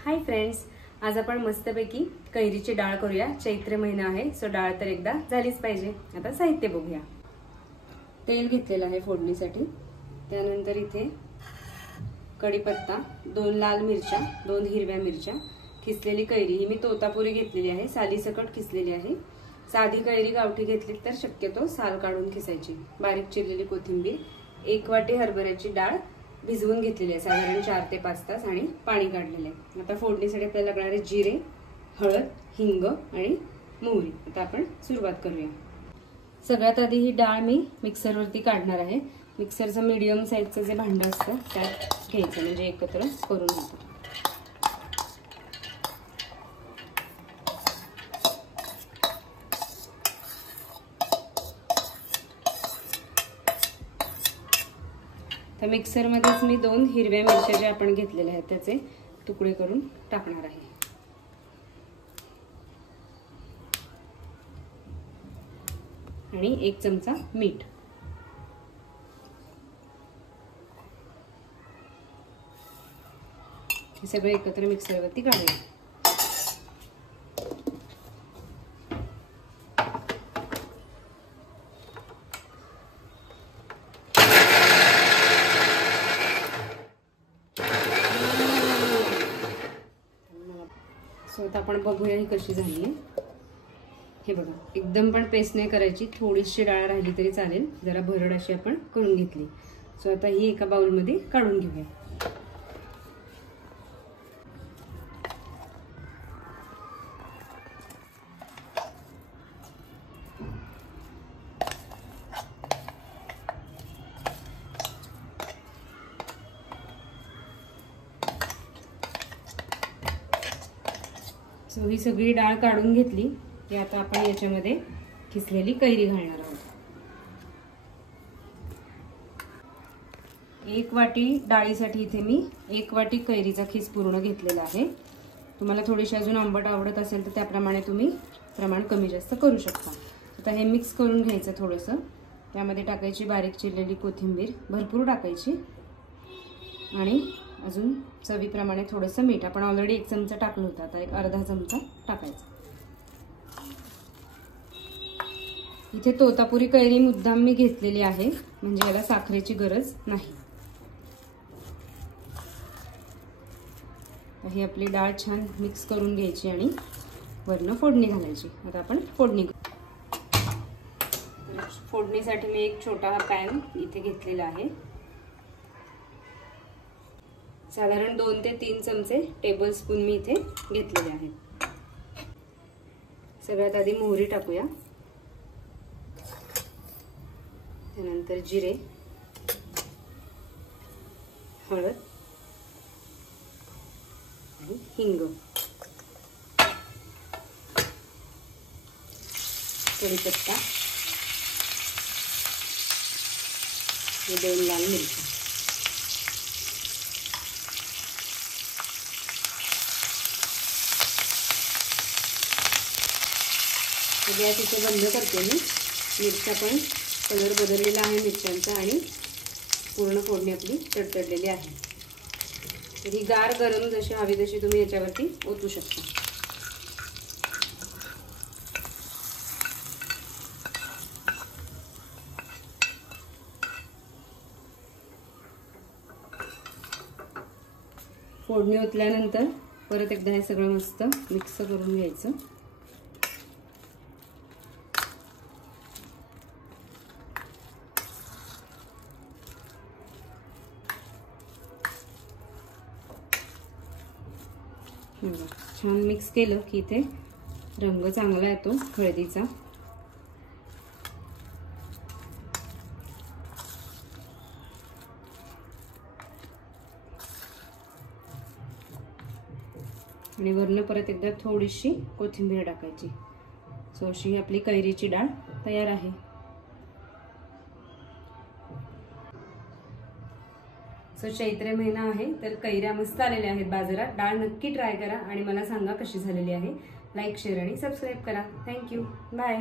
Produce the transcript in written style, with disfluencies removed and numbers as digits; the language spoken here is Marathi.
हाय फ्रेंड्स, आज आपण मस्तपैकी कैरीची डाळ करूया। चैत्र महिना आहे, सो डाळ तर एकदा झालीच पाहिजे। आता साहित्य बघूया। तेल घेतलेलं आहे फोडणीसाठी। त्यानंतर इथे कढीपत्ता, 2 लाल मिरच्या, 2 हिरव्या मिरच्या, किसलेली कैरी ही मी तोतापुरी घेतलेली आहे, सालीसकट किसलेली आहे। साधी कैरी गावठी घेतली तर शक्यतो साल काढून किसायची। बारीक चिरलेली कोथिंबीर, 1 वाटी हरभऱ्याची डाळ भिजवून घेतलेली आहे साधारण 4 ते 5 तास आणि पाणी काढलेले आहे। आता फोडणीसाठी आपल्याला लागणारे जिरे, हळद, हिंग आणि मोहरी। आता आपण सुरुवात करूया। सगळ्यात आधी ही डाळ मी मिक्सरवरती काढणार आहे। मिक्सरचं मीडियम साईजचं जे भांडं असतं त्यात घ्यायचं, म्हणजे एकत्र करून घ्यायचं। तर मिक्सर मध्येच मी 2 हिरव्या मिरच्या जे आपण घेतलेल्या आहेत त्याचे तुकडे करून टाकणार आहे। आणि 1 चमचा मीठ। हे सगळे एकत्र मिक्सरवरती काढूया। सो आता आपण बघूया ही कशी झाली आहे। हे बघा, एकदम पण पेस्ट नाही करायची, थोडीशी डाळ राहिली तरी चालेल। जरा भरड अशी आपण करून घेतली। सो आता ही एका बाउल मध्ये काढून घेऊया। सो ही सगळी डाळ काढून घेतली की आता आपण याच्यामध्ये किसलेली कैरी घालणार आहोत। 1 वाटी डाळीसाठी इथे मी 1 वाटी कैरीचा खीस पूर्ण घेतलेला आहे। तुम्हाला थोडीशी अजून आंबट आवडत असेल तर त्याप्रमाणे तुम्ही प्रमाण कमी जास्त करू शकता। आता हे मिक्स करून घ्यायचं थोडंसं। त्यामध्ये टाकायची बारीक चिरलेली कोथिंबीर, भरपूर टाकायची, आणि अजून चवीप्रमाणे थोडंसं मीठ। आपण ऑलरेडी 1 चमचा टाकलं होतं, आता एक अर्धा चमचा टाकायचा। इथे तोतापुरी कैरी मुद्दाम मी घेतलेली आहे, म्हणजे याला साखरेची गरज नाही। ही आपली डाळ छान मिक्स करून घ्यायची आणि वरनं फोडणी घालायची। आता आपण फोडणीसाठी मी एक छोटा पॅन इथे घेतलेला आहे। साधारण 2 ते 3 चमचे टेबलस्पून मी इथे घेतलेले आहेत। सगळ्यात आधी मोहरी टाकूया, त्यानंतर जिरे, हळद आणि हिंग, कढीपत्ता, 2 लाल मिरच्या। गॅस इथे बंद करते मी। मिरच्या पण कलर बदललेला आहे मिरच्यांचा आणि पूर्ण फोडणी आपली तडतडलेली आहे। तर ही गार गरम जशी हवी तशी तुम्ही याच्यावरती ओतू शकता। फोडणी ओतल्यानंतर परत एकदा हे सगळं मस्त मिक्स करून घ्यायचं। छान मिक्स केलं की इथे रंग चांगला येतो हळदीचा। आणि वरनं परत एकदा थोडीशी कोथिंबीर टाकायची। सो अशी आपली कैरीची डाळ तयार आहे। सो चैत्र महिना आहे तर कैऱ्या मस्त आलेल्या आहेत बाजारात। डाळ नक्की ट्राय करा आणि मला सांगा कशी झालेली आहे। लाईक, शेअर आणि सबस्क्राईब करा। Thank you, bye.